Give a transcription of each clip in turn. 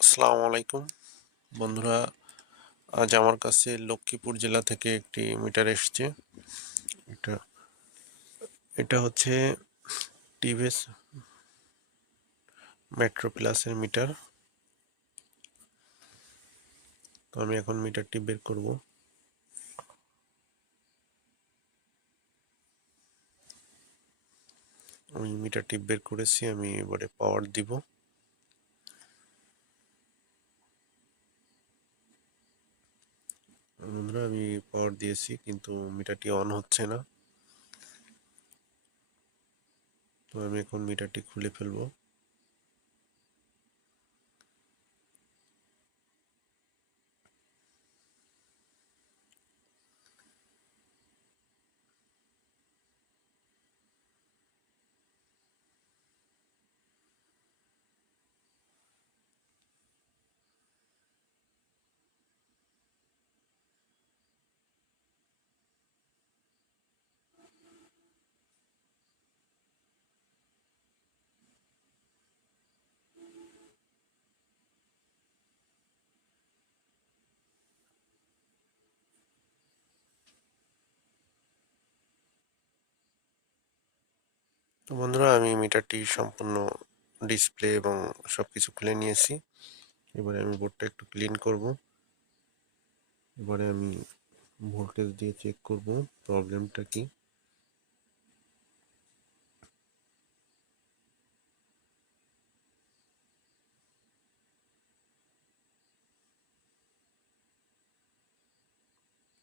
আসসালামু আলাইকুম। বন্ধুরা, আজ আমার কাছে লক্ষ্মীপুর জেলা থেকে একটি মিটার এসছে। এটা এটা হচ্ছে টিভিএস মেট্রো প্লাসের মিটার। তো আমি এখন মিটারটি বের করব। আমি মিটারটি বের করেছি, আমি এবারে পাওয়ার দিব। বন্ধুরা, আমি পাওয়ার দিয়েছি, কিন্তু মিটারটি অন হচ্ছে না। তো আমি এখন মিটারটি খুলে ফেলব। তো বন্ধুরা, আমি মিটারটি সম্পূর্ণ ডিসপ্লে এবং সব কিছু খুলে নিয়েছি। এবারে আমি বোর্ডটা একটু ক্লিন করব। এবারে আমি ভোল্টেজ দিয়ে চেক করব, প্রবলেমটা কি।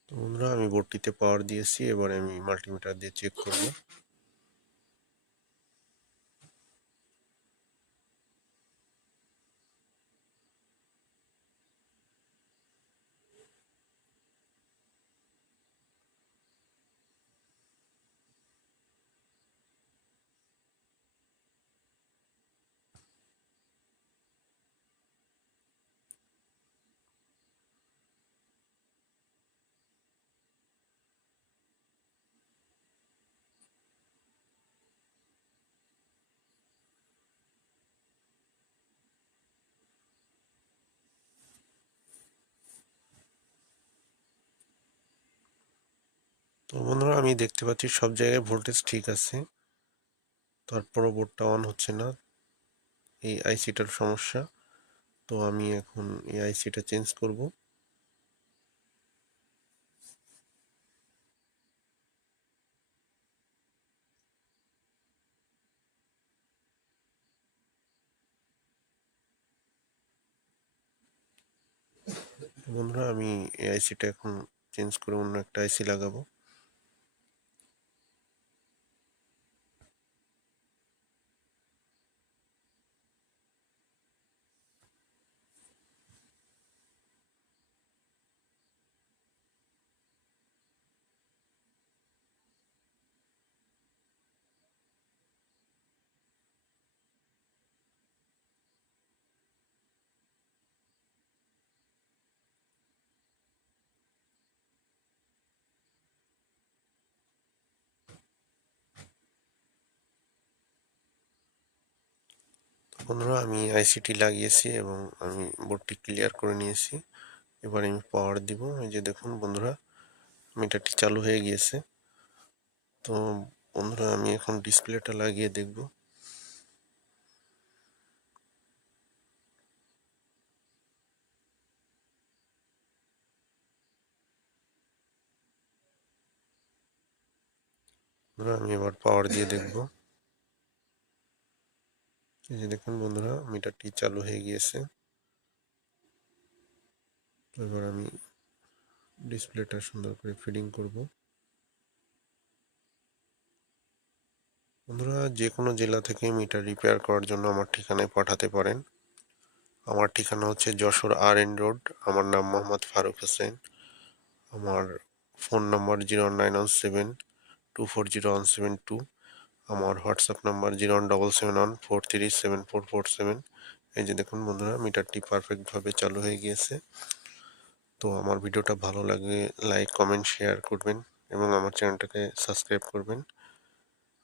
তো বন্ধুরা, আমি বোর্ডটিতে পাওয়ার দিয়েছি, এবারে আমি মাল্টিমিটার দিয়ে চেক করব। তো বন্ধুরা, আমি দেখতে পাচ্ছি সব জায়গায় ভোল্টেজ ঠিক আছে। তারপরও বোর্ডটা অন হচ্ছে না। এই আইসিটার সমস্যা। তো আমি এখন এই আইসিটা চেঞ্জ করব। বন্ধুরা, আমি এই আইসিটা এখন চেঞ্জ করে অন্য একটা আইসি লাগাবো। বন্ধুরা, আমি আইসিটি লাগিয়েছি এবং আমি বোর্ডটি ক্লিয়ার করে নিয়েছি। এবার আমি পাওয়ার দিব। এই যে দেখুন বন্ধুরা, মিটারটি চালু হয়ে গিয়েছে। তো বন্ধুরা, আমি এখন ডিসপ্লেটা লাগিয়ে দেখব। আমি এবার পাওয়ার দিয়ে দেখব। এই যে দেখুন বন্ধুরা, মিটারটি চালু হয়ে গিয়েছে। এবার আমি ডিসপ্লেটা সুন্দর করে ফিডিং করব। বন্ধুরা যে কোনো জেলা থেকে মিটার রিপেয়ার করার জন্য আমার ঠিকানায় পাঠাতে পারেন। আমার ঠিকানা হচ্ছে যশোর আর এন রোড, আমার নাম মোহাম্মদ ফারুক হোসেন। আমার phone number zero nine one seven two four zero one seven two. আমার WhatsApp number zero one double seven one four three seven four four seven. এই যে দেখুন বন্ধুরা, মিটারটি পারফেক্টভাবে চালু হয়ে গিয়েছে। তো আমার ভিডিওটা ভালো লাগে লাইক কমেন্ট শেয়ার করবেন এবং আমার চ্যানেলটাকে সাবস্ক্রাইব করবেন।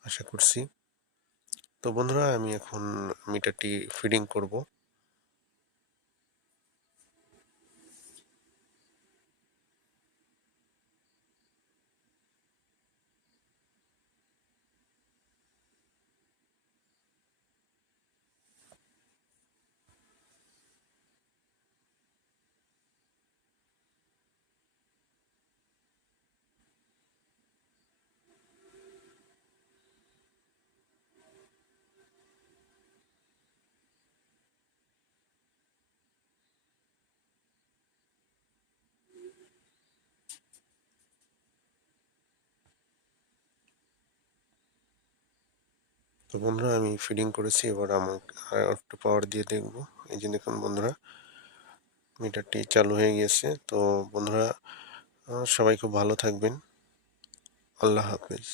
আশা করছি। তো বন্ধুরা, আমি এখন মিটারটি ফিডিং করব। তো বন্ধুরা, আমি ফিডিং করেছি, এবার আমার আর একটু পাওয়ার দিয়ে দেখব। এই যে দেখুন বন্ধুরা মিটারটি চালু হয়ে গিয়েছে। তো বন্ধুরা সবাই খুব ভালো থাকবেন। আল্লাহ হাফেজ।